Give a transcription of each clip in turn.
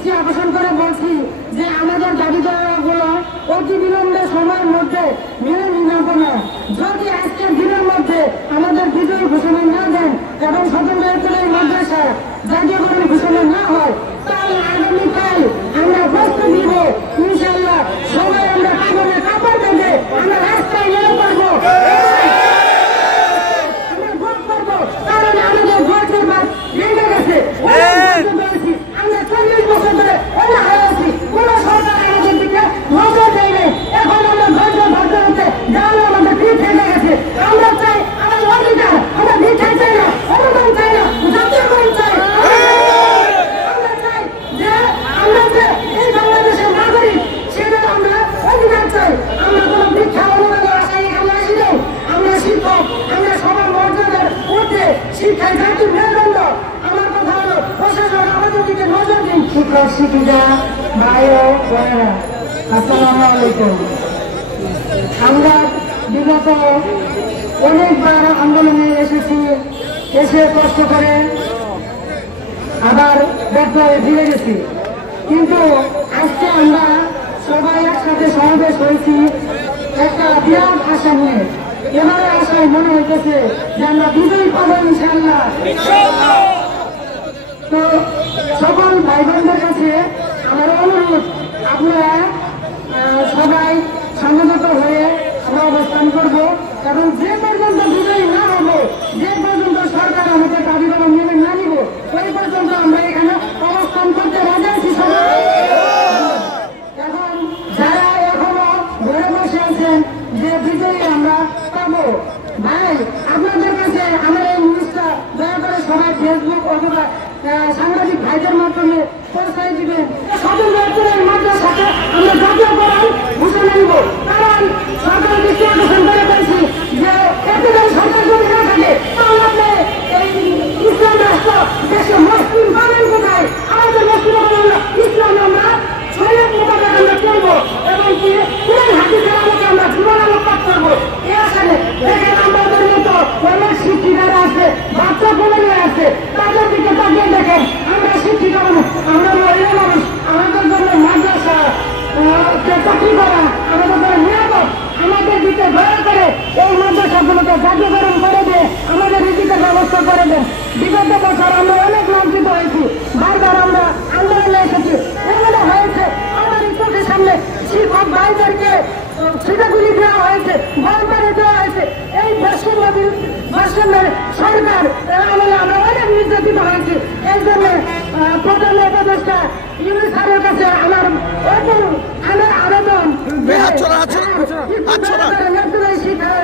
দৃষ্টি আকর্ষণ করে বলছি যে আমাদের দাবি দেওয়াগুলো অতি বিলম্বে সময়ের মধ্যে মেনে নিতে না। যদি আজকের দিনের মধ্যে আমাদের বিজয়ী ঘোষণা না দেন এবং স্বতন্ত্র মাদ্রাসা জাতীয়করণ ঘোষণা না হয় তাহলে আগামীকাল আমরা বস্তু দিব ইনশাল্লাহ। সবাই আমরা কাপড়ে কাপড় থেকে আমরা রাস্তায় নেমে পড়বো, আমরা ভোট করবো। কারণ আমাদের ভোটের বাদ ভেঙে গেছে। আমরা 40 বছর ধরে ওলা হয়ে আছি, কোন সরকার আমাদের দিকে নজর দেয় নাই। এখন আমরা ধৈর্য ধরতে হচ্ছে, যাহলে আমাদের ভিড় ভেঙে গেছে। আমরা চাই আমাদের অধিকার, আমরা ভিক্ষা চাই না, অনুদান চাই না, জাতীয়করণ চাই। আমরা চাই যে আমরা যে এই বাংলাদেশের নাগরিক সেটা আমরা অধিকার চাই। আমরা কোনো ভিক্ষা অনুদানের আশায় এখানে আসি নাই। আমরা শিক্ষক, আমরা সবার মর্যাদার ঊর্ধ্বে শিক্ষায় জাতির মেরুদণ্ড। আমার কথা হলো প্রশাসন আমাদের দিকে নজর দিন। শিক্ষক শিক্ষিকা ভাই ও বোনেরা, আসসালামু আলাইকুম। আমরা বিগত অনেকবার আন্দোলনে এসেছি, এসে কষ্ট করে আবার ব্যর্থ হয়ে ফিরে গেছি। কিন্তু আজকে আমরা সবাই একসাথে সমাবেশ হয়েছি একটা বিরাট আশা নিয়ে। এবারে আশায় মনে হইতেছে যে আমরা বিজয়ী পাবো ইনশাআল্লাহ। তো সকল ভাই বোনদের কাছে আমার অনুরোধ, আপনারা সবাই সংগঠিত হয়ে আমরা অবস্থান করব এবং যে পর্যন্ত বিজয়ী না হবো, যে পর্যন্ত সরকার আমাদের দাবি দাবা মেনে না নিব, ওই পর্যন্ত আমরা এখানে অবস্থান করতে রাজি আছি সবাই। এখন যারা এখনো ঘরে বসে আছেন যে বিজয়ী আমরা পাবো, ভাই আপনাদের কাছে আমার এই নিউজটা দয়া করে সবাই ফেসবুক অথবা সাংবাদিক ভাইদের মাধ্যমে পৌঁছাই দিবেন। স্বতন্ত্র মাদ্রাসাকে আমরা জাতীয়করণ ঘোষণা নিব। কারণ সরকার দৃষ্টি আকর্ষণ করে বলছি যে এতদিন সরকার যদি না থাকে তাহলে আপনি এই ইসলাম রাষ্ট্র দেশে মুসলিম পাবেন কোথায়? আমাদের মুসলিম ইসলাম আমরা শরীয়ত মোতাবেক আমরা চলবো এবং কি কোরআন হাদিসের আলোকে আমরা জীবন আলোকপাত করবো। এই আশায় দেখেন আমাদের মতো অনেক শিক্ষিকারা আছে, বাচ্চা বোনেরা আছে, তাদের দিকে তাকিয়ে দেখেন। আমরা শিক্ষিত মানুষ, আমরা মহিলা মানুষ, আমাদের জন্য মাদ্রাসা চাকরি করা আমাদের জন্য নিরাপদ। আমাদের দিকে দয়া করে এই মাদ্রাসাগুলোকে জাতীয়করণ করে দিয়ে আমাদের নীতির ব্যবস্থা করে দেন। বিগত বছর আমরা অনেক লাঞ্ছিত হয়েছি, বারবার আমরা আন্দোলনে এসেছি, এগুলো হয়েছে আমাদের চোখের সামনে। শিক্ষক ভাইদেরকে ছিটাগুলি দেওয়া হয়েছে, গণপারে দেওয়া হয়েছে। এই পশ্চিমবঙ্গের সরকার আমলে আমরা অনেক নির্যাতিত হয়েছি। এই জন্য প্রধান উপদেষ্টা ইউনুস স্যারের কাছে আমার আবেদন,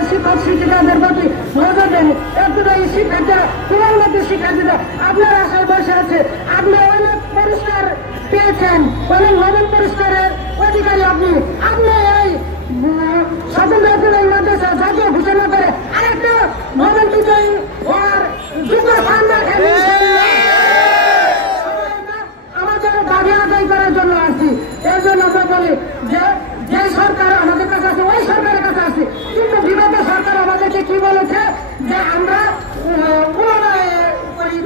শিক্ষক শিক্ষিকাদের প্রতি নজর দেন। একটুটাই শিক্ষার্থীরা তোমার মধ্যে শিক্ষার্থীরা আপনার আশায় বসে আছে। আপনি অনেক পুরস্কার পেয়েছেন, অনেক নোবেল পুরস্কারের অধিকারী আপনি। আপনি এই স্বতন্ত্র মাদ্রাসা জাতীয় ঘোষণা করে আরেকটা নোবেল বিজয়ী হওয়ার যোগ্য স্থান রাখেন। আমাদের দাবি আদায় করার জন্য আসছি। এই জন্য আমরা বলি যে সরকার আমাদের কাছে আছে ওই সরকারের কাছে আছে। কিন্তু বিগত সরকার আমাদেরকে কি বলেছে যে আমরা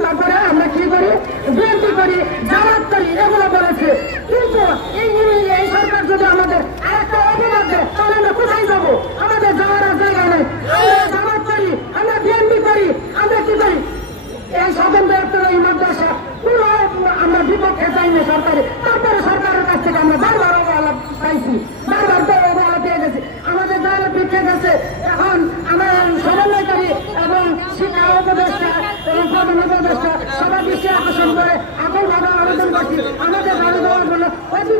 তারপরে আমরা কি করি, বিএনপি করি, জামাত করি, এগুলো বলেছে। কিন্তু এই সরকার যদি আমাদের আরেকটা অভিমত দেয় তাহলে আমরা কোথায় যাবো? আমাদের যাওয়ার জায়গা নেই। আমরা জামাত করি, আমরা বিএনপি করি, আমরা কি করি? এই স্বতন্ত্র মাদ্রাসা পুরো আমরা বিপক্ষে চাই না সরকারে। তারপরে সরকারের কাছ থেকে আমরা বারবার অবহেলা পাইছি, বারবার তো অবহেলা পেয়ে গেছি, আমাদের দল পিছিয়ে গেছে। এখন আমরা সমন্বয়কারী এবং শিক্ষা উপদেষ্টা এবং প্রধান উপদেষ্টা সবার দৃষ্টি আকর্ষণ করে এখন ভাবে আবেদন করছি আমাদের ভালো দেওয়ার জন্য অতি